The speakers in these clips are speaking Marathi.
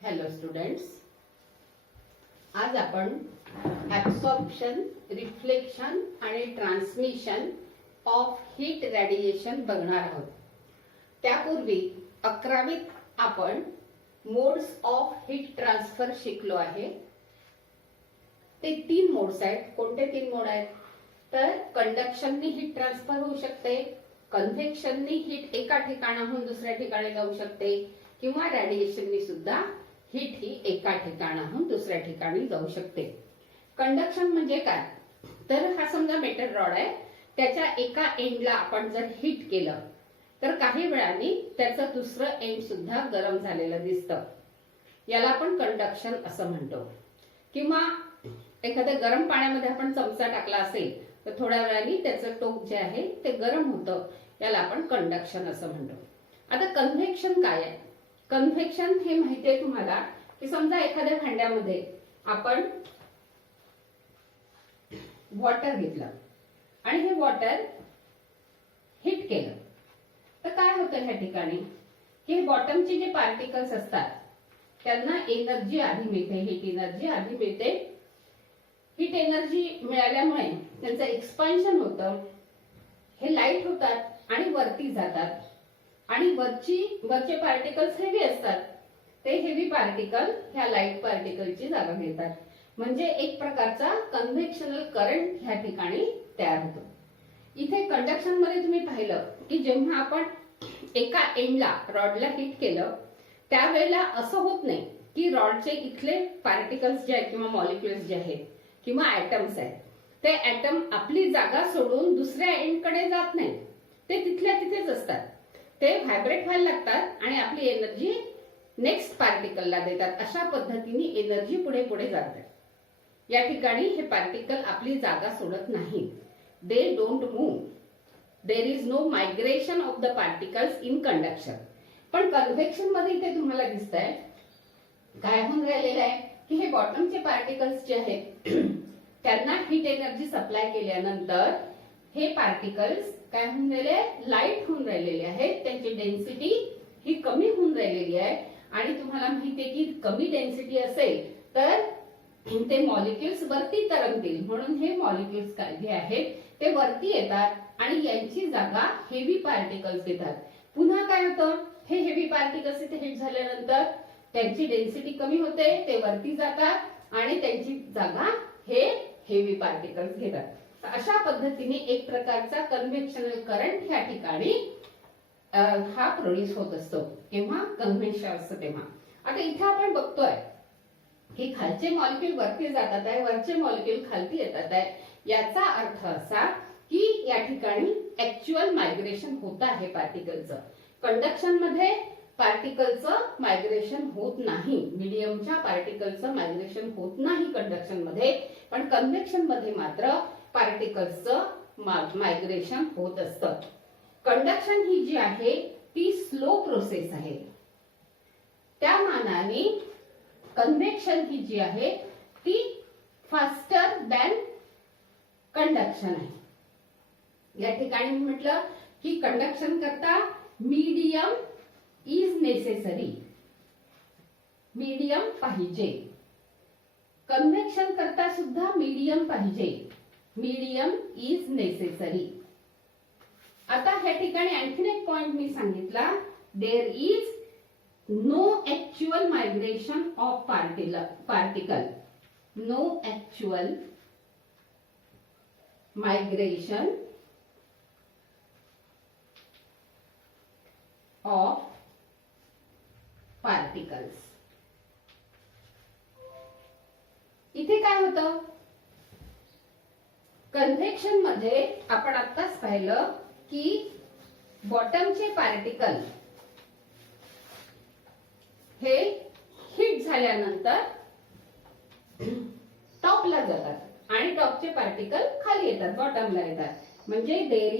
हॅलो स्टुडंट्स, आज आपण ऍब्सॉर्प्शन, रिफ्लेक्शन आणि ट्रान्समिशन ऑफ हीट रेडिएशन बघणार आहोत. त्यापूर्वी 11वीत आपण मोड्स ऑफ हीट ट्रान्सफर शिकलो आहे. ते 3 मोड्स आहेत. कोणते 3 मोड आहेत? तर कंडक्शननी हीट ट्रान्सफर होऊ शकते, कन्व्हेक्शननी हीट एका ठिकाणाहून दुसऱ्या ठिकाणी जाऊ शकते, किंवा रेडिएशननी सुद्धा हीट ही एका ठिकाणाहून दुसऱ्या ठिकाणी जाऊ शकते. कंडक्शन म्हणजे काय? तर हा समजा मेटल रॉड आहे, त्याच्या एका एंडला आपण जर हीट केलं तर काही वेळाने त्याचं दुसरं एंड सुद्धा गरम झालेलं दिसतं. याला आपण कंडक्शन असं म्हणतो. किंवा एखाद्या गरम पाण्यामध्ये आपण चमचा टाकला असेल तर थोड्या वेळाने त्याचं टोक जे आहे ते गरम होतं. याला आपण कंडक्शन असं म्हणतो. आता कन्व्हेक्शन काय आहे? कन्व्हेक्शन हे माहितीये तुम्हाला की समजा एखाद्या भांड्यामध्ये आपण वॉटर घेतलं आणि हे वॉटर हीट केलं तर काय होतं ह्या ठिकाणी की बॉटमचे जे पार्टिकल्स असतात त्यांना एनर्जी आधी मिळते, हीट एनर्जी आधी मिळते. हीट एनर्जी मिळाल्यामुळे त्यांचं एक्सपान्शन होतं, हे लाईट होतात आणि वरती जातात. आणि वरचे पार्टिकल्स हेवी असतात. ते हेवी पार्टिकल ह्या लाईट पार्टिकलची जागा घेतात. म्हणजे एक प्रकारचा कन्व्हेक्शनल करंट ह्या ठिकाणी तयार होतो. इथे कंडक्शन मध्ये तुम्ही पाहिलं की जेव्हा आपण एका एंडला रॉडला हीट केलं त्यावेळेला असं होत नाही की रॉडचे इथले पार्टिकल्स जे आहेत किंवा मॉलिक्युल्स जे आहेत किंवा ऍटम्स आहेत ते ऍटम आपली जागा सोडून दुसऱ्या एंडकडे जात नाही. ते तिथल्या तिथेच असतात. ते व्हायब्रेट व्हायला लागतात आणि आपली एनर्जी नेक्स्ट पार्टिकलला देतात. अशा पद्धतीने एनर्जी पुढे पुढे जाते. या ठिकाणी हे पार्टिकल आपली जागा सोडत नाहीत. They don't move. There is no migration of the particles in conduction. पण कन्व्हेक्शन मध्ये इथे तुम्हाला दिसतंय काय होऊन राहिलेलं आहे की हे बॉटमचे पार्टिकल्स जे आहेत त्यांना हीट एनर्जी सप्लाय केल्यानंतर हे पार्टिकल्स काय होऊन राहिले? लाईट होऊन राहिलेले आहेत. त्यांची डेन्सिटी ही कमी होऊन राहिलेली आहे. आणि तुम्हाला माहितीये की कमी डेन्सिटी असेल तर ते मॉलिक्युल्स वरती तरंगतील. म्हणून हे मॉलिक्युल्स काय जे आहेत ते वरती येतात आणि यांची जागा हेवी पार्टिकल्स घेतात. पुन्हा काय होतं? हे हेवी पार्टिकल्स इथे हिट झाल्यानंतर त्यांची डेन्सिटी कमी होते, ते वरती जातात आणि त्यांची जागा हे हेवी पार्टिकल्स घेतात. अशा पद्धतीने एक प्रकारचा कन्व्हेक्शनल करंट ह्या ठिकाणी हा प्रोड्यूस होत असतो. किंवा कन्व्हेक्शन असतं तेव्हा. आता इथे आपण बघतोय की खालचे मॉलिक्युल वरती जातात आहे, वरचे मॉलिक्युल खालती येतात आहे. याचा अर्थ असा की या ठिकाणी ऍक्च्युअल मायग्रेशन होत आहे पार्टिकलचं. कंडक्शन मध्ये पार्टिकलचं मायग्रेशन होत नाही. मीडियमच्या पार्टिकलचं मायग्रेशन होत नाही कंडक्शन मध्ये. पण कन्व्हेक्शन मध्ये मात्र पार्टिकल्सचं मायग्रेशन होत असतं. कंडक्शन ही जी आहे ती स्लो प्रोसेस आहे. त्या मानाने कन्व्हेक्शन ही जी आहे ती फास्टर दॅन कंडक्शन आहे. या ठिकाणी मी म्हटलं की कंडक्शन करता मीडियम इज नेसेसरी. मीडियम पाहिजे. कन्व्हेक्शन करता सुद्धा मीडियम पाहिजे. Medium is necessary. आता ह्या ठिकाणी आणखीन एक पॉइंट मी सांगितला. There is no actual migration of particle. No actual migration of particles. इथे काय होतं? कन्व्हेक्शन मध्ये आपण आत्ताच पाहिलं की बॉटमचे पार्टिकल हे हीट झाल्यानंतर टॉपला जातात आणि टॉपचे पार्टिकल खाली येतात, बॉटमला येतात. म्हणजे there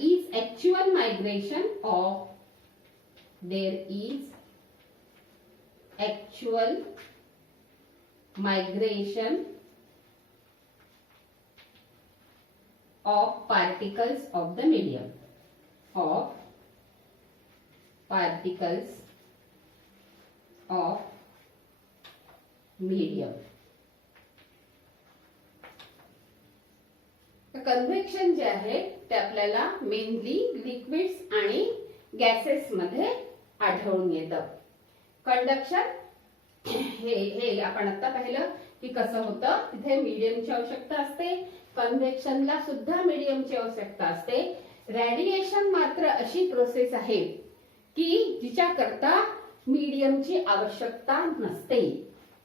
is actual migration of migration of particles of the medium. Of particles medium. Convection जे आहे ते आपल्याला मेनली लिक्विड्स आणि गॅसेस मध्ये आढळून येतं. कंडक्शन हे आपण आता पाहिलं की कसं होतं, तिथे मीडियमची आवश्यकता असते. कन्व्हेक्शनला सुद्धा मीडियमची आवश्यकता असते. रेडिएशन मात्र अशी प्रोसेस आहे की जिच्या करता मीडियमची आवश्यकता नसते.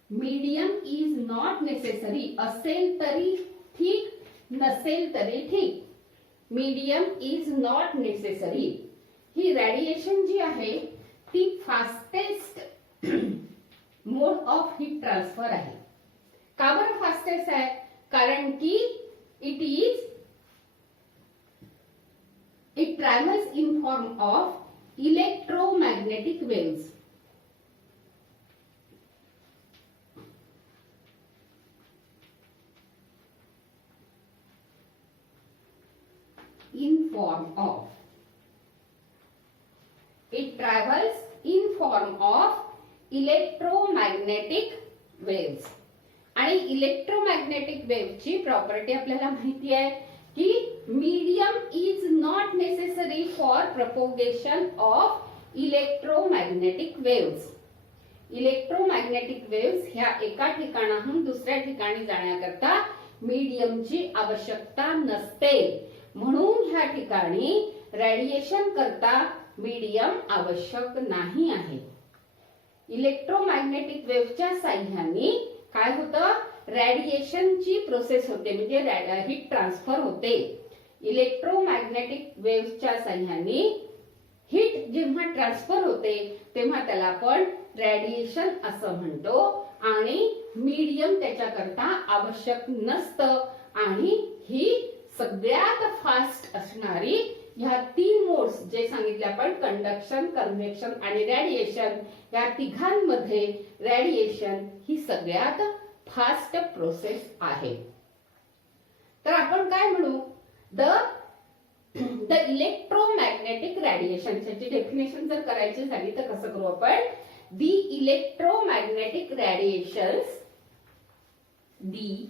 Medium is not necessary. असेल तरी ठीक, नसेल तरी ठीक. Medium is not necessary. ही रेडिएशन जी आहे ती fastest mode of heat transfer आहे. का बरं फास्टेस्ट आहे? कारण की it travels in form of electromagnetic waves. It travels in form of electromagnetic waves. आणि इलेक्ट्रोमॅग्नेटिक वेव्हची प्रॉपर्टी आपल्याला माहिती आहे की medium is not necessary for propagation of electromagnetic waves. Electromagnetic waves ह्या एका ठिकाणाहून दुसऱ्या ठिकाणी जाण्याकरता मीडियमची आवश्यकता नसते. म्हणून ह्या ठिकाणी रेडिएशन करता मीडियम आवश्यक नाही आहे. इलेक्ट्रोमॅग्नेटिक वेव्हच्या साह्याने काय होतं, रेडिएशनची प्रोसेस होते, म्हणजे हीट ट्रान्सफर होते. इलेक्ट्रोमॅग्नेटिक वेव्हच्या साह्याने हीट जेव्हा ट्रान्सफर होते तेव्हा त्याला आपण रेडिएशन असं म्हणतो. आणि मीडियम त्याच्याकरता आवश्यक नसतं. आणि ही सगळ्यात फास्ट असणारी ह्या तीन मोड्स जे सांगितले आपण, कंडक्शन, कन्व्हेक्शन आणि रेडिएशन, या तिघांमध्ये रेडिएशन ही सगळ्यात फास्ट प्रोसेस आहे. तर आपण काय म्हणू, द इलेक्ट्रोमॅग्नेटिक रेडिएशन ची डेफिनेशन जर करायची झाली तर कसं करू आपण, दी electromagnetic radiations, the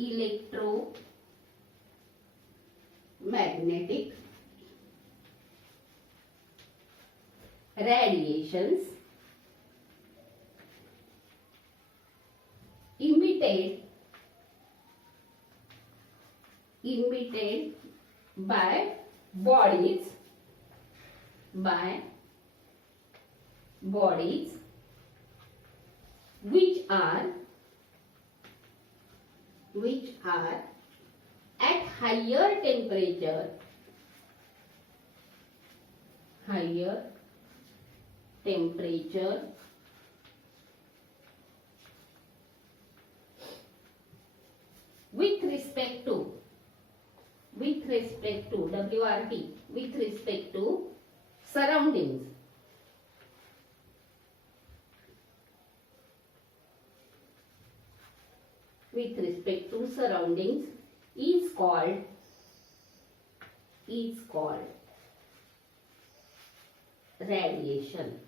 electromagnetic radiations emitted by bodies which are at higher temperature with respect to WRT, with respect to surroundings. With respect to surroundings is called radiation.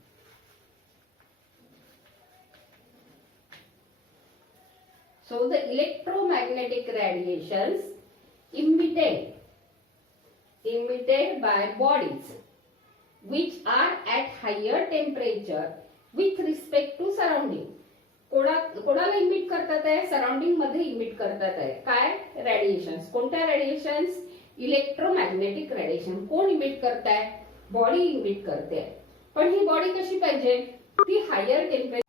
So the electromagnetic radiations emitted by bodies which are at higher temperature with respect to surrounding. कोणाला इमिट करतात आहे, सराउंडिंग मध्ये इमिट करतात आहे. काय रेडिएशन्स, कोणत्या रेडिएशन्स, इलेक्ट्रोमॅग्नेटिक रेडिएशन. कोण इमिट करताय, बॉडी इमिट करते. पण ही बॉडी कशी पाहिजे, ती हायर टेम्परेचर.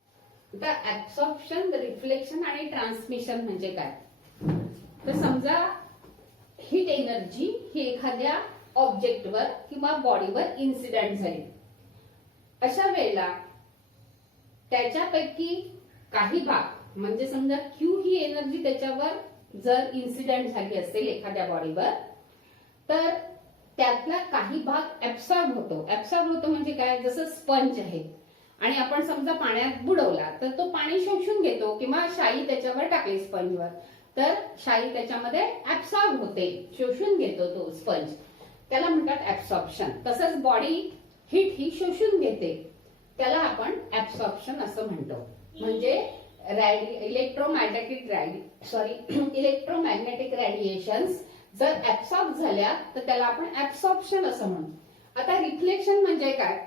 आता ऍब्सॉर्प्शन, रिफ्लेक्शन आणि ट्रान्समिशन म्हणजे काय, तर समजा हीट एनर्जी ही एखाद्या ऑब्जेक्टवर किंवा बॉडीवर इन्सिडेंट झाली. अशा वेळेला त्याच्यापैकी काही भाग, म्हणजे समजा क्यू ही एनर्जी त्याच्यावर जर इन्सिडेंट झाली असेल एखाद्या बॉडीवर, तर त्यातला काही भाग ऍब्सॉर्ब होतो. ऍब्सॉर्ब होतो म्हणजे काय, जसं स्पंज आहे आणि आपण समजा पाण्यात बुडवला तर तो पाणी शोषून घेतो, किंवा शाई त्याच्यावर टाकली स्पंजवर तर शाई त्याच्यामध्ये ऍब्सॉर्ब होते, शोषून घेतो तो स्पंज, त्याला म्हणतात ऍब्सॉर्प्शन. तसंच बॉडी हीट ही शोषून घेते, त्याला आपण ऍब्सॉर्प्शन असं म्हणतो. म्हणजे इलेक्ट्रोमॅग्नेटिक रेडिएशन्स जर ऍब्सॉर्ब झाल्या तर त्याला आपण ऍब्सॉर्प्शन असं म्हणू। आता रिफ्लेक्शन म्हणजे काय,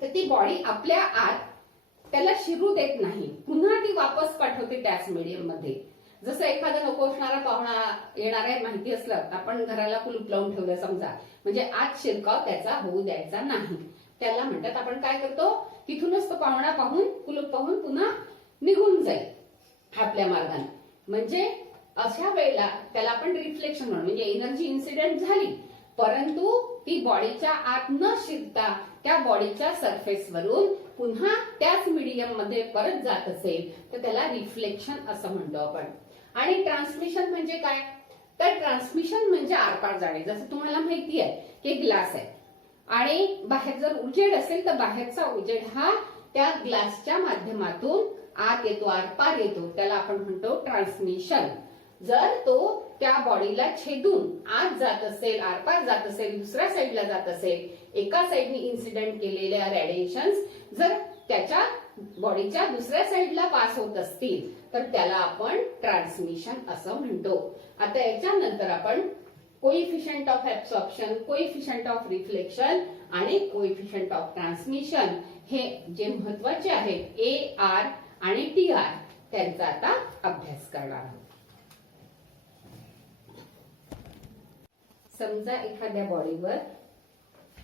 तर ती बॉडी आपल्या आत त्याला शिरू देत नाही, पुन्हा ती वापस पाठवते त्याच मीडियम मध्ये। जसं एखादा नको असणारा पाहुणा येणार आहे माहिती असलं, आपण घराला कुलूप लावून ठेवलं समजा, म्हणजे आत शिरकाव त्याचा होऊ द्यायचा नाही, त्याला म्हणतात आपण काय करतो, तिथूनच तो पाहुणा पाहून कुलूप पाहून पुन्हा निघून जाईल आपल्या मार्गाने। म्हणजे अशा वेळेला त्याला आपण रिफ्लेक्शन म्हणू, म्हणजे एनर्जी इन्सिडेंट झाली परंतु ती बॉडीच्या आत न शिरता त्या बॉडीच्या सरफेस वरून पुन्हा त्याच मीडियम मध्ये परत जात असेल तर त्याला रिफ्लेक्शन असं म्हणतो आपण। आणि ट्रान्समिशन म्हणजे काय, तर ट्रान्समिशन म्हणजे आरपार जाणे। जसं तुम्हाला माहिती आहे की ग्लास आहे आणि बाहेर जर उजेड असेल तर बाहेरचा उजेड हा त्या ग्लासच्या माध्यमातून आत येतो, आरपार येतो, त्याला आपण म्हणतो ट्रान्समिशन। जर तो त्या बॉडीला छेदून आत जात असेल, आरपार जात असेल, दुसऱ्या साईडला जात असेल, एका साईडने इन्सिडेंट केलेल्या रेडिएशन्स जर त्याच्या बॉडीच्या दुसऱ्या साईडला पास होत असतील तर त्याला आपण ट्रान्समिशन असं म्हणतो। आता याच्यानंतर आपण coefficient of absorption, coefficient of reflection आणि कोइफिशियंट ऑफ ट्रान्समिशन हे जे महत्वाचे आहेत ए आर आणि टी आर त्यांचा आता अभ्यास करणार आहोत। समजा एखाद्या बॉडीवर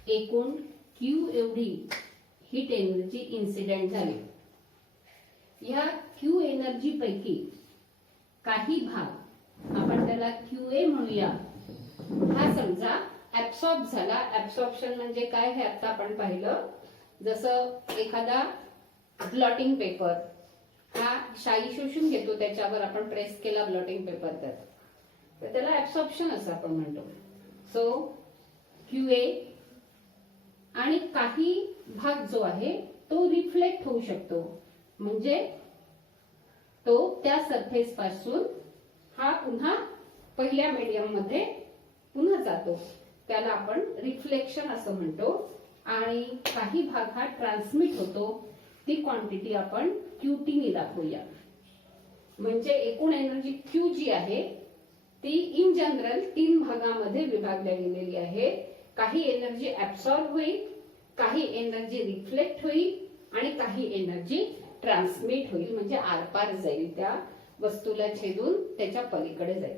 एकूण क्यू एवढी हीट एनर्जी इन्सिडेंट झाली, या क्यू एनर्जी पैकी काही भाग आपण त्याला क्यू ए म्हणूया, हा समजा ऍब्सॉर्ब झाला। ऍब्सॉर्प्शन म्हणजे काय हे आता आपण पाहिलं, जसं एखादा ब्लॉटिंग पेपर हा शाई शोषून घेतो, त्याच्यावर आपण प्रेस केला ब्लॉटिंग पेपर तर त्याला ऍब्सॉर्प्शन असं आपण म्हणतो। सो क्यू ए आणि काही भाग जो आहे तो रिफ्लेक्ट होऊ शकतो, म्हणजे तो त्या सरफेस पासून हा पुन्हा पहिल्या मीडियम मध्ये पुन्हा जातो, त्याला आपण रिफ्लेक्शन असं म्हणतो। आणि काही भाग हा ट्रान्समिट होतो, ती क्वांटिटी आपण क्यूटी ने दाखवूया। म्हणजे एकूण एनर्जी क्यू जी आहे ती इन जनरल 3 भागामध्ये विभागल्या गेलेली आहे। काही एनर्जी ऍब्सॉर्ब होईल, काही एनर्जी रिफ्लेक्ट होईल आणि काही एनर्जी ट्रान्समिट होईल, म्हणजे आरपार जाईल, त्या वस्तूला छेदून त्याच्या पलीकडे जाईल।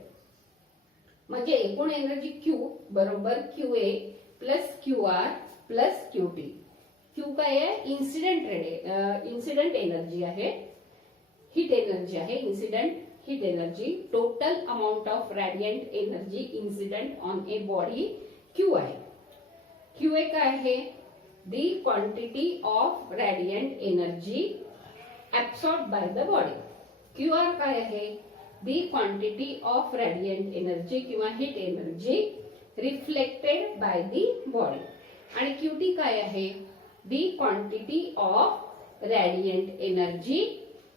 म्हणजे एकूण एनर्जी क्यू बरोबर Q A plus Q R plus Q T. Q काय आहे, इन्सिडेंट एनर्जी आहे, हीट एनर्जी आहे, incident heat energy, total amount of radiant energy incident on a body Q आहे। क्यू ए काय आहे, the quantity of radiant energy absorb by the body. Q R काय आहे, the quantity of radiant energy किंवा heat energy reflected by the body. आणि क्यू टी काय आहे, the quantity of radiant energy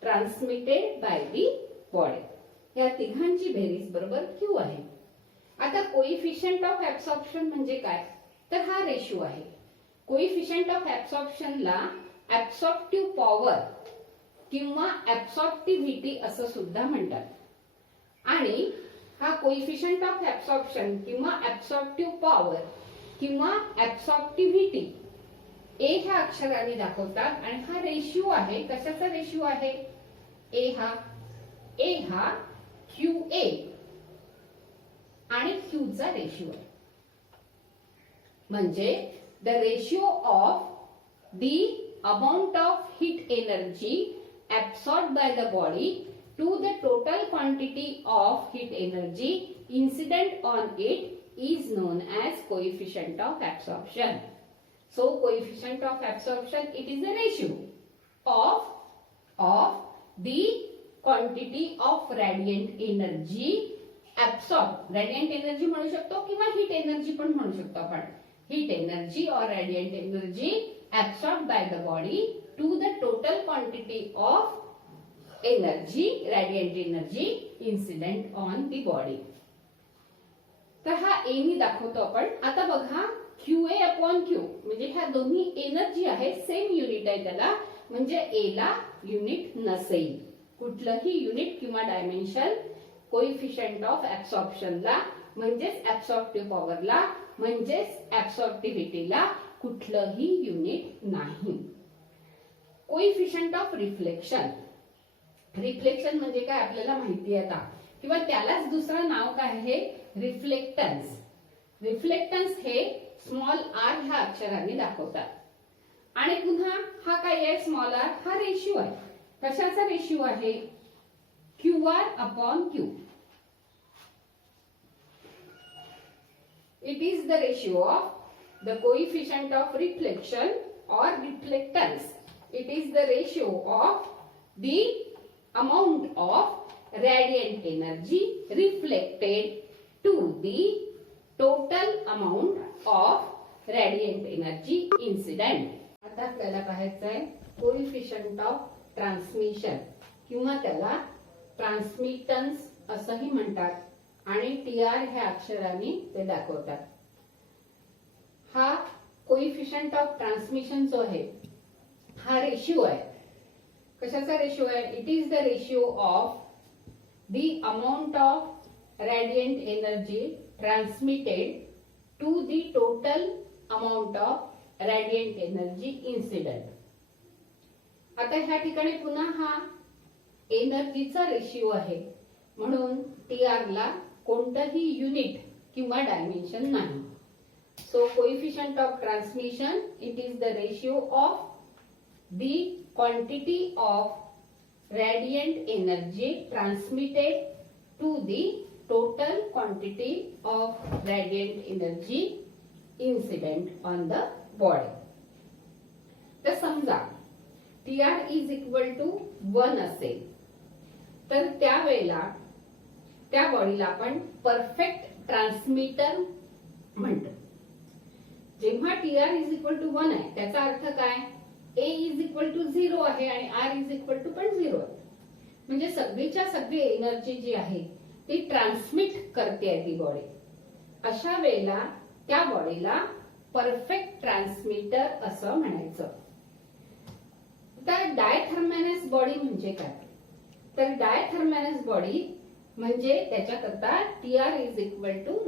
transmitted by the body. या तिघांची बेरीज बरोबर क्यू आहे। आता कोइफिशियंट ऑफ ऍब्सॉर्प्शन म्हणजे काय, तर हा रेशो आहे। कोइफिशियंट ऑफ ऍब्सॉर्प्शनला ऍब्सॉर्प्टिव्ह पॉवर किंवा ऍब्सॉर्प्टिव्हिटी असं सुद्धा म्हणतात। आणि हा कोइफिशियंट ऑफ ऍब्सॉर्प्शन किंवा ऍब्सॉर्प्टिव्ह पॉवर किंवा ऍब्सॉर्प्टिव्हिटी ए ह्या अक्षराने दाखवतात। आणि हा रेशिओ आहे, कशाचा रेशिओ आहे, ए हा क्यू ए आणि क्यू चा रेशिओ आहे। म्हणजे the ratio of the amount of heat energy absorb by the body to the total quantity of heat energy incident on it is known as coefficient of absorption. So coefficient of absorption, it is a ratio of the quantity of radiant energy absorbed. Radiant energy म्हणू शकतो किंवा heat energy पण म्हणू शकतो आपण। Heat energy or radiant energy absorbed by the body to the total quantity of energy, radiant energy incident on the body. तर हा ए नी दाखवतो आपण। आता बघा क्यू ए अपॉन क्यू म्हणजे ह्या दोन्ही एनर्जी आहे, सेम युनिट आहे त्याला, म्हणजे ए ला युनिट नसेल. कुठलंही युनिट किंवा डायमेन्शन कोइफिशियंट ऑफ ऍब्सॉर्प्शनला म्हणजेच ऍब्सॉर्प्टिव्ह पॉवरला म्हणजेच ऍब्सॉर्प्टिव्हिटीला कुठलंही युनिट नाही. Coefficient of reflection. रिफ्लेक्शन म्हणजे काय आपल्याला माहिती आहे आता, किंवा त्यालाच दुसरं नाव काय आहे, रिफ्लेक्टन्स. रिफ्लेक्टन्स हे स्मॉल आर ह्या अक्षराने दाखवतात. आणि पुन्हा हा काय आहे, स्मॉल आर हा रेशिओ आहे. कशाचा रेशिओ आहे, Q R upon Q. It is the ratio of the coefficient of reflection or reflectance. It is the ratio of the amount of radiant energy reflected to the total amount of radiant energy incident. आता आपल्याला पाहायचं आहे कोइफिशियंट ऑफ ट्रान्समिशन किंवा त्याला ट्रान्समिटन्स असंही म्हणतात आणि टीआर ह्या अक्षराने ते दाखवतात. हा कोइफिशियंट ऑफ ट्रान्समिशन जो आहे हा रेशिओ आहे. कशाचा रेशिओ आहे, it is the ratio of the amount of radiant energy transmitted to the total amount of radiant energy incident. आता ह्या ठिकाणी पुन्हा हा एनर्जीचा रेशिओ आहे म्हणून टीआर ला कोणतंही युनिट किंवा डायमेन्शन नाही. So coefficient of transmission it is the ratio of the quantity of radiant energy transmitted to the total quantity of radiant energy incident on the body. तर समजा TR is equal to 1 असेल तर त्यावेळेला त्या बॉडीला आपण परफेक्ट ट्रान्समीटर म्हणतो. जेव्हा TR is equal to 1 आहे त्याचा अर्थ काय, A इज इक्वल टू 0 आहे आणि R इज इक्वल टू पण 0 आहे. म्हणजे सगळीच्या सगळी एनर्जी जी आहे ती ट्रान्समिट करते ती बॉडी. अशा वेळेला त्या बॉडीला परफेक्ट ट्रान्समीटर असं म्हणायचं. तर डायथर्मॅनस बॉडी म्हणजे काय, तर डायथर्मॅनस बॉडी म्हणजे त्याच्याकरता TR is equal two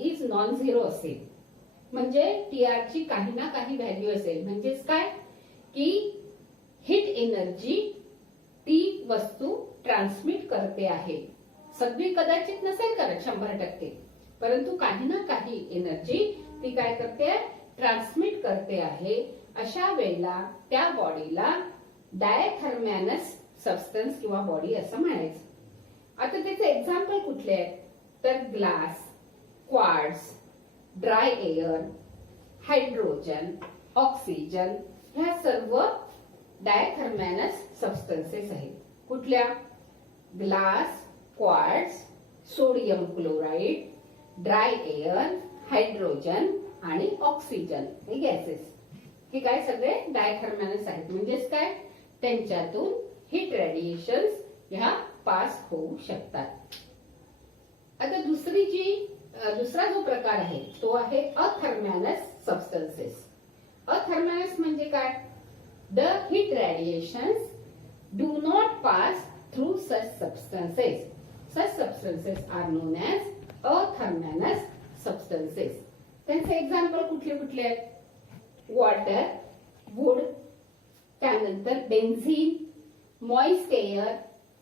is non zero असेल. म्हणजे टीआर ची काही ना काही व्हॅल्यू असेल. म्हणजेच काय की हिट एनर्जी ती वस्तू ट्रान्समिट करते आहे. सगळी कदाचित नसेल करत 100%, परंतु काही ना काही एनर्जी ती काय करते, ट्रान्समिट करते आहे. अशा वेळेला त्या बॉडीला डायथर्मॅनस सबस्टन्स किंवा बॉडी असं म्हणायचं. आता त्याचे एक्झाम्पल कुठले आहेत, तर glass, quartz, dry air, hydrogen, oxygen ह्या सर्व डायथर्मॅनस सबस्टन्सेस आहेत. कुठल्या, glass, quartz, sodium chloride, dry air, hydrogen आणि ऑक्सिजन हे गॅसेस. हे काय सगळे डायथर्मॅनस आहेत. म्हणजेच काय, त्यांच्यातून हिट रेडिएशन्स ह्या पास होऊ शकतात. आता दुसरा जो प्रकार आहे तो आहे अथर्मॅनस सबस्टन्सेस. अथर्मॅनस म्हणजे काय, the heat radiations do not pass through such substances. Such substances are known as athermanous substances. त्यांचे एक्झाम्पल कुठले कुठले आहेत, वॉटर, वूड, त्यानंतर benzene, moist air,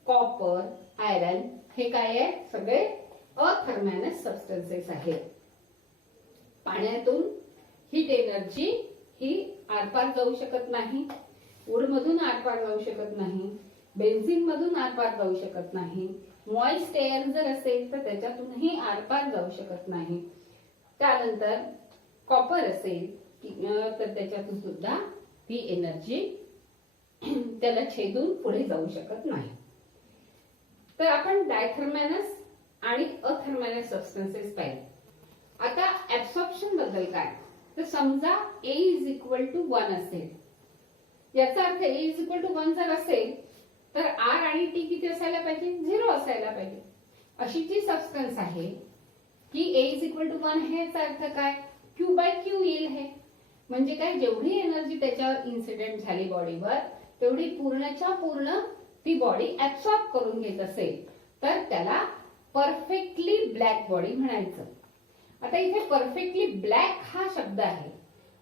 copper, iron हे काय आहे, सगळे अथर्मॅनस सबस्टन्सेस आहेत. पाण्यातून हिट एनर्जी ही आरपार जाऊ शकत नाही, वूड मधून आरपार जाऊ शकत नाही, बेन्झीन मधून आरपार जाऊ शकत नाही, मॉइस्ट एअर जर असेल तर त्याच्यातूनही आरपार जाऊ शकत नाही. त्यानंतर कॉपर असेल तर त्याच्यातून सुद्धा ती एनर्जी त्याला छेदून पुढे जाऊ शकत नाही. तर आपण डायथर्मॅनस आणि अथर्मॅनस सबस्टन्सेस पाहिले. आता ऍब्सॉर्प्शन बद्दल काय, तर समजा A इज इक्वल टू 1 असेल, याचा अर्थ A इज इक्वल टू 1 जर असेल तर R आणि T किती असायला पाहिजे, 0 असायला पाहिजे. अशी जी सबस्टन्स आहे की A इज इक्वल टू 1 आहे, याचा अर्थ काय, Q बाय Q येईल. हे म्हणजे काय, जेवढी एनर्जी त्याच्यावर इन्सिडेंट झाली बॉडीवर तेवढी पूर्णच्या पूर्ण ती बॉडी ऍब्सॉर्ब करून घेत असेल तर त्याला परफेक्टली ब्लॅक बॉडी म्हणायचं. आता इथे परफेक्टली ब्लॅक हा शब्द आहे.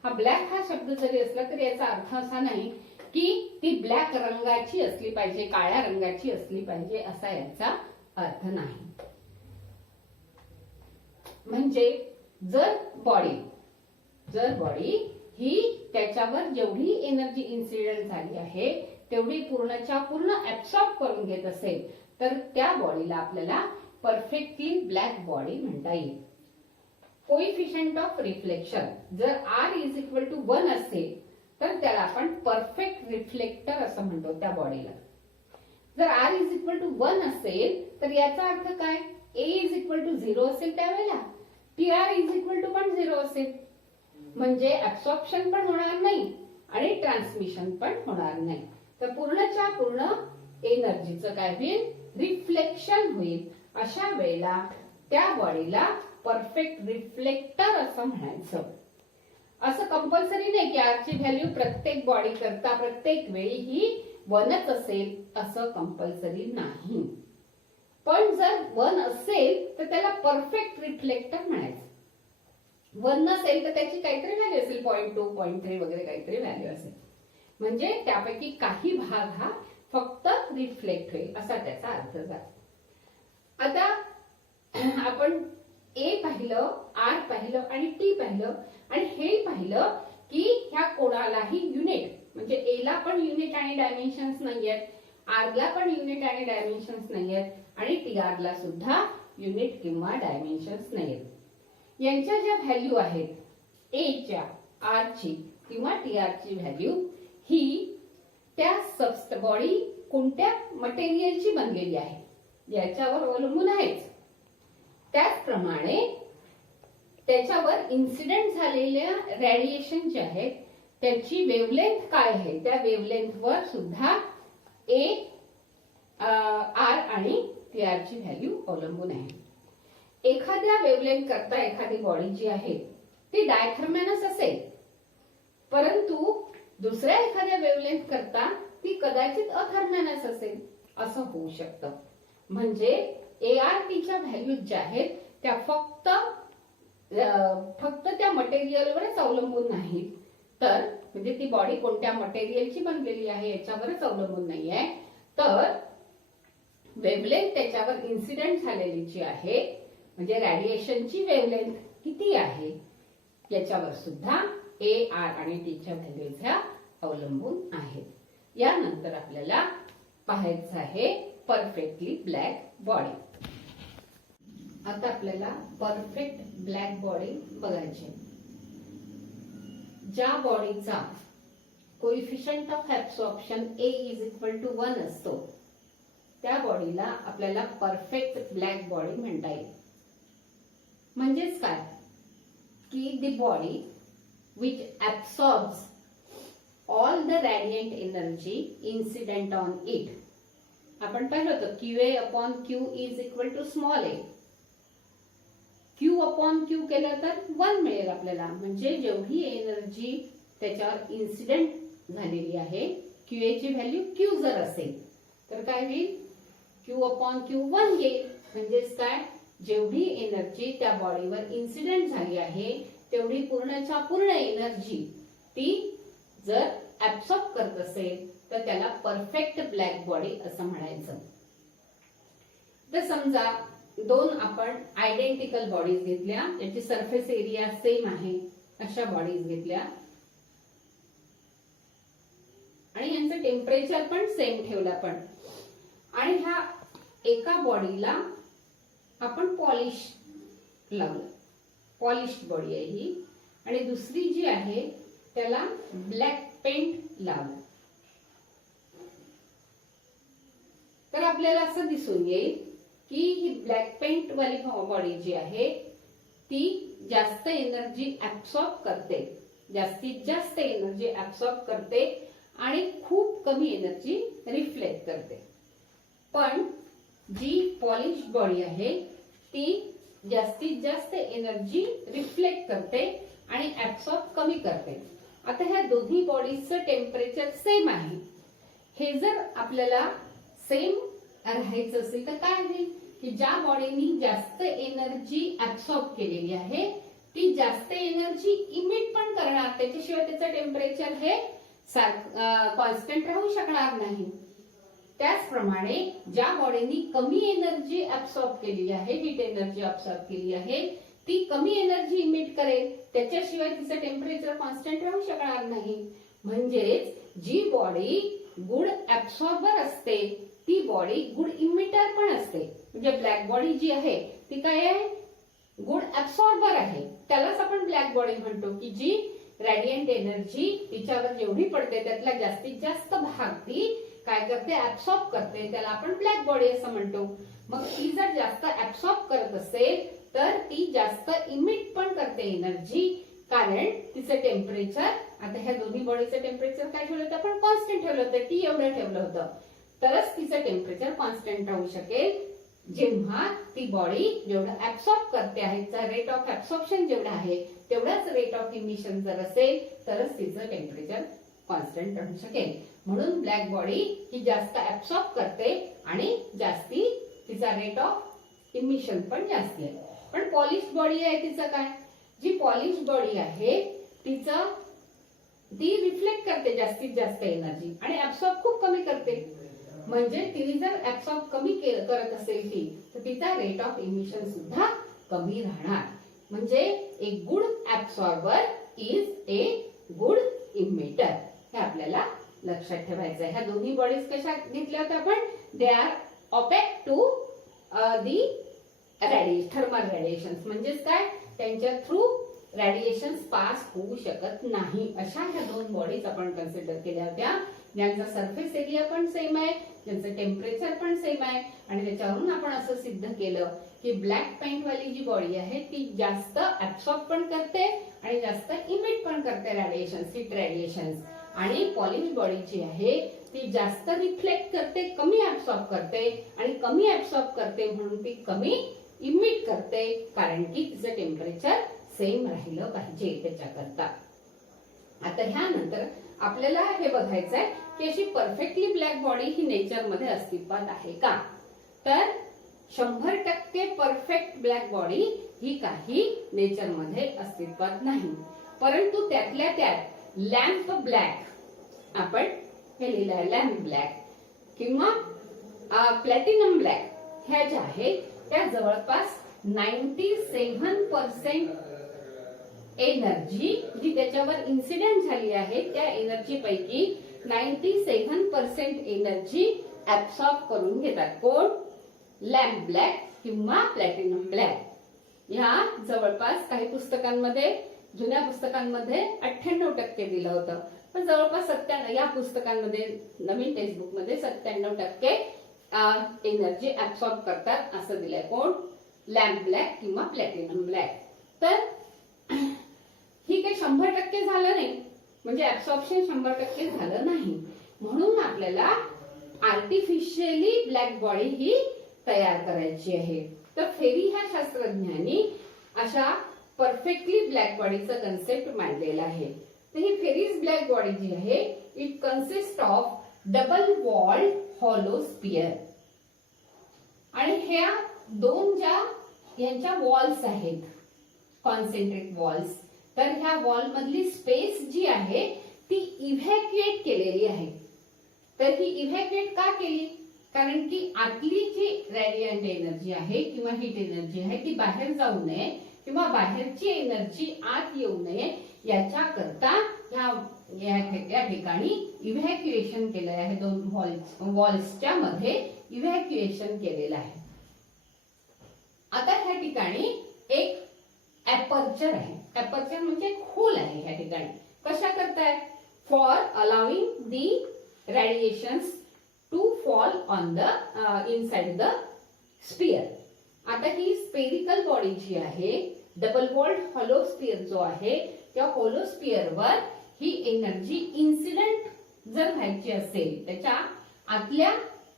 हा ब्लॅक हा शब्द जरी असला तरी याचा अर्थ असा नाही की ती ब्लॅक रंगाची असली पाहिजे, काळ्या रंगाची असली पाहिजे असा याचा अर्थ नाही. म्हणजे जर बॉडी ही त्याच्यावर जेवढी एनर्जी इन्सिडेंट झाली आहे तेवढी पूर्णच्या पूर्ण ऍब्सॉर्ब करून घेत असेल तर त्या बॉडीला आपल्याला परफेक्टली ब्लॅक बॉडी म्हणता येईल. कोइफिशियंट ऑफ रिफ्लेक्शन जर R इज इक्वल टू 1 असेल तर त्याला आपण परफेक्ट रिफ्लेक्टर असं म्हणतो त्या बॉडीला. जर R इज इक्वल टू 1 असेल तर याचा अर्थ काय, A इज इक्वल टू 0 असेल त्यावेळेला TR इज इक्वल टू पण 0 असेल. म्हणजे ऍब्सॉर्प्शन पण होणार नाही आणि ट्रान्समिशन पण होणार नाही. तर पूर्णच्या पूर्ण एनर्जीचं काय होईल, रिफ्लेक्शन होईल. अशा वेळेला त्या बॉडीला परफेक्ट रिफ्लेक्टर असं म्हणायचं. असं कंपल्सरी नाही की आर ची व्हॅल्यू प्रत्येक बॉडी करता प्रत्येक वेळी ही 1च असेल असं कंपल्सरी नाही. पण जर 1 असेल तर त्याला परफेक्ट रिफ्लेक्टर म्हणायचं. 1 नसेल तर त्याची काहीतरी व्हॅल्यू असेल 0.2 0.3 वगैरे काहीतरी व्हॅल्यू असेल. म्हणजे त्यापैकी काही भाग हा फक्त रिफ्लेक्ट होईल असा त्याचा अर्थ झाला. आता आपण A पाहिलं, R पाहिलं आणि T पाहिलं आणि हे पाहिलं की ह्या कोणालाही युनिट म्हणजे A ला पण युनिट आणि डायमेन्शन्स नाहीयेत, R ला पण युनिट आणि डायमेन्शन्स नाहीयेत आणि TR ला सुद्धा युनिट किंवा डायमेन्शन्स नाहीयेत. यांच्या ज्या व्हॅल्यू आहेत A च्या, R ची किंवा TR ची व्हॅल्यू ही त्या बॉडी कोणत्या मटेरियलची बनलेली आहे याच्यावर अवलंबून आहेच. त्याचप्रमाणे त्याच्यावर इन्सिडेंट झालेल्या रेडिएशन जे आहेत त्याची वेवलेंथ काय आहे त्या वेवलेंथवर सुद्धा A, R आणि TR ची व्हॅल्यू अवलंबून आहे. एखाद्या वेवलेंथ करता एखादी बॉडी जी आहे ती डायथर्मॅनस असेल परंतु दुसऱ्या एखाद्या वेवलेंथ करता ती कदाचित अथर्मॅनस असेल असं होऊ शकतं. म्हणजे ART च्या व्हॅल्यूज ज्या आहेत त्या फक्त त्या मटेरियलवरच अवलंबून नाहीत तर म्हणजे ती बॉडी कोणत्या मटेरियलची बनलेली आहे याच्यावरच अवलंबून नाहीये तर वेवलेंथ त्याच्यावर इन्सिडेंट झालेली जी आहे म्हणजे रेडिएशनची वेवलेंथ किती आहे याच्यावर सुद्धा A, R आणि T च्या व्हॅल्यूज ह्या अवलंबून आहेत. यानंतर आपल्याला पाहायचं आहे परफेक्टली ब्लॅक बॉडी. आता आपल्याला परफेक्ट ब्लॅक बॉडी बघायची. ज्या बॉडीचा coefficient of absorption A is equal to 1 असतो त्या बॉडीला आपल्याला परफेक्ट ब्लॅक बॉडी म्हणता येईल. म्हणजेच काय की the body which absorbs all the radiant energy incident on it. आपण पाहिलं होतं QA upon Q is equal to small a. Q upon Q केलं तर 1 मिळेल आपल्याला. म्हणजे जेवढी एनर्जी त्याच्यावर इन्सिडेंट झालेली आहे QA ची व्हॅल्यू Q जर असेल तर काय होईल Q upon Q 1 येईल. म्हणजेच काय जेवढी एनर्जी त्या बॉडीवर इन्सिडेंट झाली आहे तेवढी पूर्णच्या पूर्ण एनर्जी ती जर ऍब्सॉर्ब करत असेल तर त्याला परफेक्ट ब्लॅक बॉडी असं म्हणायचं. तर समजा दोन आपण आयडेंटिकल बॉडीज घेतल्या याची सरफेस एरिया सेम आहे अशा बॉडीज घेतल्या आणि यांचं टेम्परेचर पण सेम ठेवलं आपण आणि ह्या एका बॉडीला आपण पॉलिश लावलं, पॉलिश्ड बॉडी आहे ही आणि दुसरी जी आहे त्याला ब्लॅक पेंट लावलं तर आपल्याला असं दिसून येईल की ही ब्लॅक पेंट वाली बॉडी जी आहे ती जास्त एनर्जी ऍब्सॉर्ब करते, जास्तीत जास्त एनर्जी ऍब्सॉर्ब करते आणि खूप कमी एनर्जी रिफ्लेक्ट करते. पण जी पॉलिश्ड बॉडी आहे ती जास्तीत जास्त एनर्जी रिफ्लेक्ट करते आणि ऍब्सॉर्ब कमी करते. आता ह्या दोन्ही बॉडीजचं टेम्परेचर सेम आहे हे जर आपल्याला सेम राहायचं असेल तर काय होईल की ज्या बॉडीनी जास्त एनर्जी ऍब्सॉर्ब केलेली आहे ती जास्त एनर्जी इमिट पण करणार, त्याच्याशिवाय त्याचं टेम्परेचर हे कॉन्स्टंट राहू शकणार नाही. त्याचप्रमाणे ज्या बॉडीनी कमी एनर्जी ऍब्सॉर्ब केलेली आहे, हीट एनर्जी ऍब्सॉर्ब केली आहे, ती कमी एनर्जी इमिट करेल, त्याच्याशिवाय तिचं टेम्परेचर कॉन्स्टंट राहू शकणार नाही. म्हणजेच जी बॉडी गुड ऍब्सॉर्बर असते ती बॉडी गुड इमिटर पण असते. म्हणजे ब्लॅक बॉडी जी आहे ती काय आहे, गुड ऍब्सॉर्बर आहे. त्यालाच आपण ब्लॅक बॉडी म्हणतो की जी रॅडियंट एनर्जी तिच्यावर जेवढी पडते त्यातला जास्तीत जास्त भाग ती काय करते, ऍब्सॉर्ब करते. त्याला आपण ब्लॅक बॉडी असं म्हणतो. मग ती जर जास्त ऍब्सॉर्ब करत असेल तर ती जास्त इमिट पण करते एनर्जी, कारण तिचं टेम्परेचर, आता ह्या दोन्ही बॉडीचं टेम्परेचर काय ठेवलं होतं आपण, कॉन्स्टंट ठेवलं होतं, टी एवढं ठेवलं होतं, तरच तिचं टेम्परेचर कॉन्स्टंट राहू शकेल. जेव्हा ती बॉडी जेवढं ऍब्सॉर्ब करते आहे, रेट ऑफ ऍब्सॉर्प्शन जेवढा आहे तेवढाच रेट ऑफ इमिशन जर असेल तरच तिचं टेम्परेचर कॉन्स्टंट राहू शकेल. म्हणून ब्लॅक बॉडी ही जास्त ऍब्सॉर्ब करते आणि जास्ती तिचा रेट ऑफ इमिशन पण जास्ती आहे. पण पॉलिश बॉडी आहे तिचं काय, जी पॉलिश बॉडी आहे तिचं ती रिफ्लेक्ट करते जास्तीत जास्त एनर्जी आणि ऍब्सॉर्ब खूप कमी करते. म्हणजे तिने जर ऍब्सॉर्ब कमी करत असेल ती तर तिचा रेट ऑफ इमिशन सुद्धा कमी राहणार. म्हणजे एक good absorber is a good emitter, हे आपल्याला लक्षात ठेवायचं आहे. ह्या दोन्ही बॉडीज कशा घेतल्या होत्या आपण, they are opaque to the thermal radiation, म्हणजेच काय, त्यांच्या थ्रू रेडिएशन पास होऊ शकत नाही. अशा ह्या दोन बॉडीज आपण कन्सिडर केल्या होत्या, ज्यांचा सरफेस एरिया पण सेम आहे, ज्यांचं टेम्परेचर पण सेम आहे. आणि त्याच्यावरून आपण असं सिद्ध केलं की ब्लॅक पेंट वाली जी बॉडी आहे ती जास्त ऍब्सॉर्ब पण करते आणि जास्त इमिट पण करते रेडिएशन, हीट रेडिएशन. आणि पॉलिश बॉडी जी आहे ती जास्त रिफ्लेक्ट करते, कमी ऍब्सॉर्ब करते, आणि कमी ऍब्सॉर्ब करते म्हणून ती कमी इमिट करते, कारण की तिचं टेम्परेचर सेम राहिलं पाहिजे त्याच्याकरता. आता ह्यानंतर आपल्याला हे बघायचं आहे की अशी परफेक्टली ब्लॅक बॉडी ही नेचर मध्ये अस्तित्वात आहे का. तर 100% परफेक्ट ब्लॅक बॉडी ही काही नेचर मध्ये अस्तित्वात नाही. परंतु त्यातल्या त्यात लॅम्प ब्लॅक, आपण हे लिहिलं आहे लॅम्प ब्लॅक किंवा प्लॅटिनम ब्लॅक, ह्या ज्या आहेत त्या जवळपास 97% एनर्जी जी त्याच्यावर इन्सिडेंट झाली आहे त्या एनर्जी पैकी 97% एनर्जी ऍब्सॉर्ब करून घेतात. कोण, लॅम्प ब्लॅक किंवा प्लॅटिनम ब्लॅक. ह्या जवळपास काही पुस्तकांमध्ये, जुन्या पुस्तकांमध्ये 98% दिलं होतं, पण जवळपास 97, या पुस्तकांमध्ये नवीन टेक्स्टबुक मध्ये 97% एनर्जी ऍब्सॉर्ब करतात असं दिलंय. कोण, लॅम्प ब्लॅक किंवा प्लॅटिनम ब्लॅक. तर ही काही 100% झालं नाही, म्हणजे ऍब्सॉर्प्शन 100% झालं नाही. म्हणून आपल्याला आर्टिफिशियली ब्लॅक बॉडी ही तयार करायची आहे. तर फेरी ह्या शास्त्रज्ञांनी अशा परफेक्टली ब्लॅक बॉडीचं कन्सेप्ट मांडलेला आहे. तर ही फेरीज ब्लॅक बॉडी जी आहे it consist of double walled hollow sphere. आणि ह्या दोन ज्या यांच्या वॉल्स आहेत, कॉन्सेंट्रिक वॉल्स, तर ह्या वॉल मधली स्पेस जी आहे ती इव्हॅक्युएट केलेली आहे. तर ही इव्हॅक्युएट का केली, कारण की आतली जी रेडियंट एनर्जी आहे किंवा हीट एनर्जी आहे ती बाहेर जाऊ नये किंवा बाहेरची एनर्जी आत येऊ नये याच्याकरता या ठिकाणी इव्हॅक्युएशन केलं आहे. दोन वॉल्सच्या मध्ये इव्हॅक्युएशन केलेलं आहे. आता ह्या ठिकाणी एक एपर्चर आहे. एपर्चर म्हणजे खोल आहे ह्या ठिकाणी. कशा करताय, for allowing the radiations to fall on the inside the sphere. आता ही स्पेरिकल बॉडी जी आहे, डबल वॉल्ड हॉलो स्पियर जो आहे, त्या हॉलो स्पियरवर ही एनर्जी इन्सिडेंट जर व्हायची असेल, त्याच्या आतल्या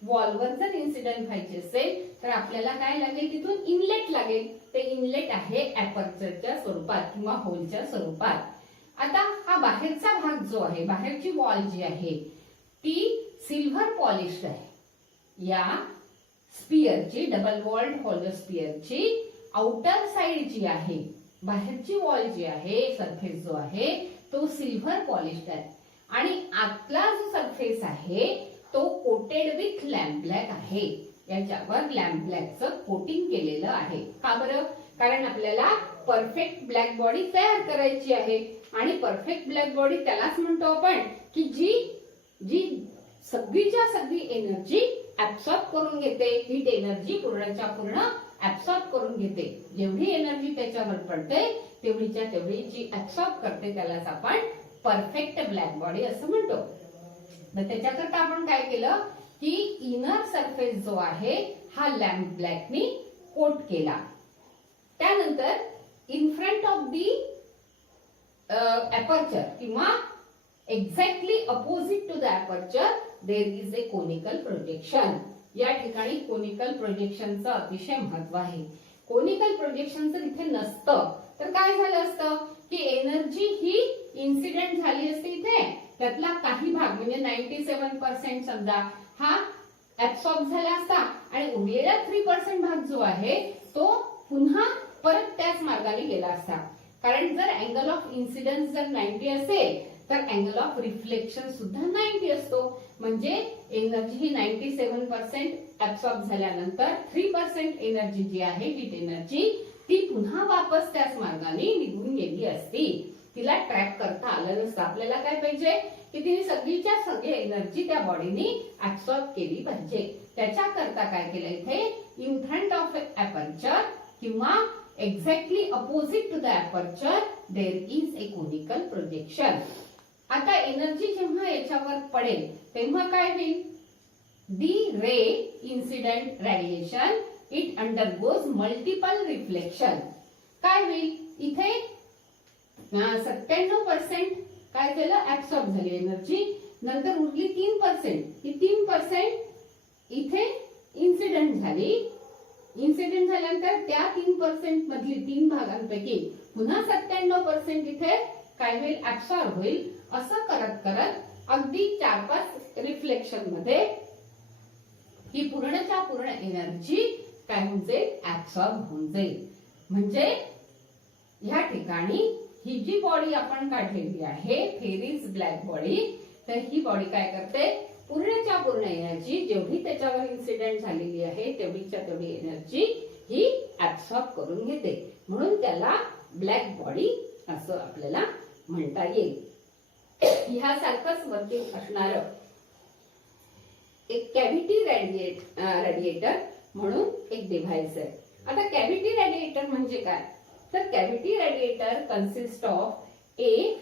वॉलवर जर इन्सिडेंट व्हायची असेल तर आपल्याला काय लागेल, तिथून इनलेट लागेल. ते इनलेट आहे एपर्चरच्या स्वरूपात किंवा होलच्या स्वरूपात. आता हा बाहेरचा भाग जो आहे, बाहेरची वॉल जी आहे ती सिल्व्हर पॉलिश्ड आहे. या स्पिअरची, डबल वॉल्ड होलो स्पिअरची आउटर साइड जी आहे, बाहेरची वॉल जी आहे, सरफेस जो आहे तो सिल्व्हर पॉलिश्ड आहे. आणि आतला जो सरफेस आहे तो कोटेड विथ लॅम्प ब्लॅक आहे. याच्यावर लॅम्प ब्लॅकचं कोटिंग केलेलं आहे. का बरं? कारण आपल्याला परफेक्ट ब्लॅक बॉडी तयार करायची आहे. आणि परफेक्ट ब्लॅक बॉडी त्यालाच म्हणतो आपण की जी सगळीच्या सगळी एनर्जी ऍब्सॉर्ब करून घेते. हीट एनर्जी पूर्णच्या पूर्ण ऍब्सॉर्ब करून घेते. जेवढी एनर्जी त्याच्यावर पडते तेवढीच्या तेवढी जी ऍब्सॉर्ब करते त्यालाच आपण परफेक्ट ब्लॅक बॉडी असं म्हणतो. तर त्याच्याकरता आपण काय केलं की इनर सरफेस जो आहे हा लॅम्प ब्लॅकनी कोट केला. त्यानंतर in front of the aperture किंवा exactly opposite to the aperture there is a conical projection. या ठिकाणी कोनिकल प्रोजेक्शनचं अतिशय महत्व आहे. कोनिकल प्रोजेक्शन जर इथे नसतं तर काय झालं असतं की एनर्जी ही इन्सिडेंट झाली असते इथे. त्यातला काही भाग म्हणजे 97% समजा हा ऍब्सॉर्ब झाला असता आणि उरलेला 3% भाग जो आहे तो पुन्हा परत त्याच मार्गाने गेला असता. कारण जर अँगल ऑफ इन्सिडन्स जर 90 असेल तर अँगल ऑफ रिफ्लेक्शन सुद्धा 90 असतो. म्हणजे एनर्जी ही 97% ऍब्सॉर्ब झाल्यानंतर 3% एनर्जी जी आहे हीट एनर्जी ती पुन्हा वापस त्याच मार्गाने निघून गेली असती. तिला ट्रॅक करता आलं नसतं. आपल्याला काय पाहिजे की तिने सगळीच्या सगळी एनर्जी त्या बॉडीने ऍब्सॉर्ब केली पाहिजे. त्याच्याकरता काय केलं इथे इन फ्रंट ऑफ अपर्चर किंवा exactly opposite to the aperture there is a conical projection. आता एनर्जी जेव्हा याच्यावर पडेल तेव्हा काय होईल? The ray incident radiation it undergoes multiple reflection. काय होईल? इथे 97% काय झालं ऍब्सॉर्ब झाली एनर्जी. नंतर उरली 3%. ही 3% इथे इन्सिडेंट झाली. इन्सिडेंट झाल्यानंतर त्या 3% मधली 3 भागांपैकी पुन्हा 97% इथे काय होईल? ऍब्सॉर्ब होईल. असं करत करत अगदी 4-5 रिफ्लेक्शन मध्ये ही पूर्णच्या पूर्ण एनर्जी काय होऊन जाईल? ऍब्सॉर्ब होऊन जाईल. म्हणजे या ठिकाणी ही जी बॉडी आपण काढलेली आहे फेरीज ब्लॅक बॉडी, तर ही बॉडी काय करते? पूर्णच्या पूर्ण एनर्जी जेवढी त्याच्यावर इन्सिडेंट झालेली आहे तेवढीच्या तेवढी एनर्जी ही ऍब्सॉर्ब करून घेते. म्हणून त्याला ब्लॅक बॉडी असं आपल्याला म्हणता येईल. ह्यासारखंच वर्किंग असणार एक कॅव्हिटी रेडिएटर म्हणून एक डिव्हाइस आहे. आता कॅव्हिटी रेडिएटर म्हणजे काय? तर cavity radiator consist of A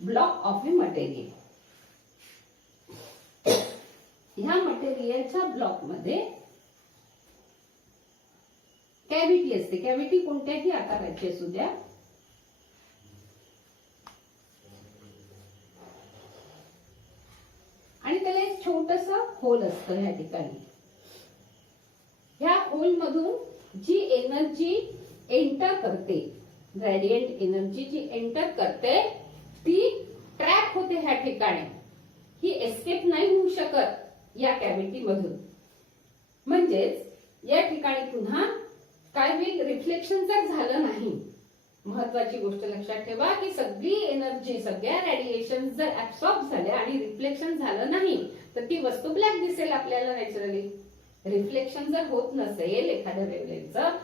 block of a material. ह्या मटेरियलच्या ब्लॉक मध्ये कॅव्हिटी असते. कॅव्हिटी कोणत्याही आकाराची असू द्या. आणि त्याला एक छोटस होल असतं ह्या ठिकाणी. ह्या होल मधून जी एनर्जी एंटर करते, रेडियंट एनर्जी जी एंटर करते ती ट्रॅप होते ह्या ठिकाणी. ही एस्केप नाही होऊ शकत या कॅव्हिटी मधून. म्हणजेच या ठिकाणी पुन्हा काय होईल? रिफ्लेक्शन जर झालं नाही. महत्वाची गोष्ट लक्षात ठेवा की सगळी एनर्जी सगळ्या रेडिएशन जर ऍब्सॉर्ब झाल्या आणि रिफ्लेक्शन झालं नाही तर ती वस्तू ब्लॅक दिसेल आपल्याला नॅचरली. रिफ्लेक्शन जर होत नसेल एखाद्या वेव्हलेंथचं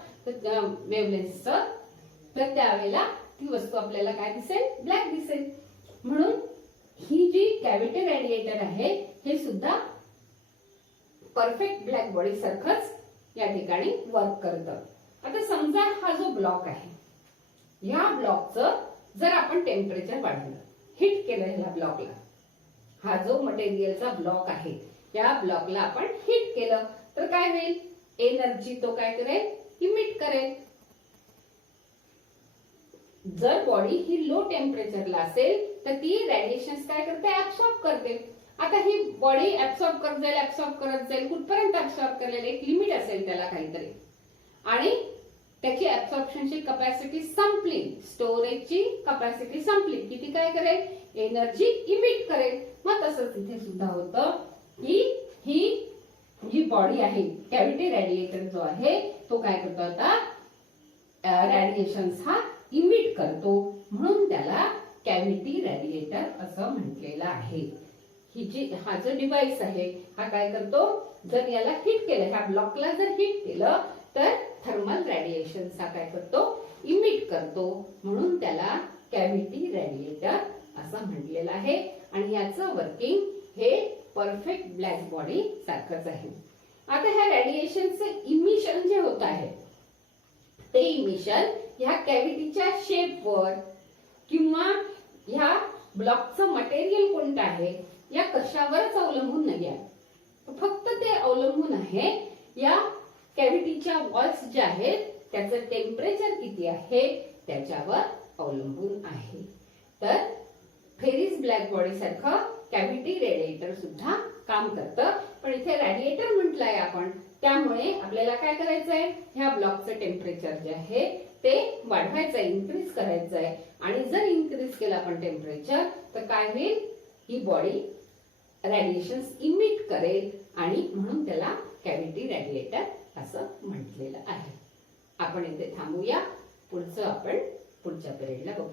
तर त्यावेळेला ती वस्तू आपल्याला काय दिसेल? ब्लॅक दिसेल. म्हणून ही जी कॅव्हिटी रेडिएटर आहे हे सुद्धा परफेक्ट ब्लॅक बॉडी सारखंच या ठिकाणी वर्क करतं. आता समजा हा जो ब्लॉक आहे या ब्लॉकचं जर आपण टेम्परेचर वाढवलं, हिट केलं ह्या ब्लॉकला, हा जो मटेरियलचा ब्लॉक आहे या ब्लॉकला आपण हिट केलं तर काय होईल? एनर्जी तो काय करेल? इमिट करेल. जर बॉडी ही लो टेम्परेचरला असेल तर ती रेडिएशन काय करते? ऍब्सॉर्ब करते. आता ही बॉडी ऍब्सॉर्ब करत जाईल. कुठपर्यंत ऍब्सॉर्ब करेल? एक लिमिट असेल त्याला काहीतरी. आणि त्याची ऍब्सॉर्प्शनची कपॅसिटी संपली, स्टोरेजची कपॅसिटी संपली की ती काय करेल? एनर्जी इमिट करेल. मग तसंच इथे सुद्धा होतं की ही जी बॉडी आहे, कॅव्हिटी रेडिएटर जो आहे तो काय करतो, आता रेडिएशन्स हा इमिट करतो, म्हणून त्याला कॅव्हिटी रेडिएटर असं म्हटलेलं आहे. हा जो डिव्हाइस आहे हा काय करतो, जर याला हिट केलं, ह्या ब्लॉकला जर हिट केलं तर थर्मल रेडिएशन हा काय करतो, इमिट करतो, म्हणून त्याला कॅव्हिटी रेडिएटर असं म्हटलेलं आहे. आणि याचं वर्किंग हे परफेक्ट ब्लॅक बॉडी सारखंच आहे. आता ह्या रेडिएशनचं इमिशन जे होत आहे ते इमिशन ह्या कॅव्हिटीच्या शेपवर किंवा ह्या ब्लॉकचं मटेरियल कोणतं आहे या कशावरच अवलंबून नाही आहे, फक्त ते अवलंबून आहे या कॅव्हिटीच्या वॉल्स ज्या आहेत त्याचं टेम्परेचर किती आहे त्याच्यावर अवलंबून आहे. तर फेरिस ब्लॅक बॉडी सारखं कॅव्हिटी रेडिएटर सुद्धा काम करतं, पण इथे रेडिएटर म्हटलंय आपण, त्यामुळे आपल्याला काय करायचंय, ह्या ब्लॉकचं टेम्परेचर जे आहे ते वाढवायचं आहे, इन्क्रीज करायचं आहे. आणि जर इन्क्रीज केलं आपण टेम्परेचर तर काय होईल, ही बॉडी रेडिएशन्स इमिट करेल आणि म्हणून त्याला कॅव्हिटी रेडिएटर असं म्हटलेलं आहे. आपण इथे थांबूया, पुढचं आपण पुढच्या पिरियडला बघू.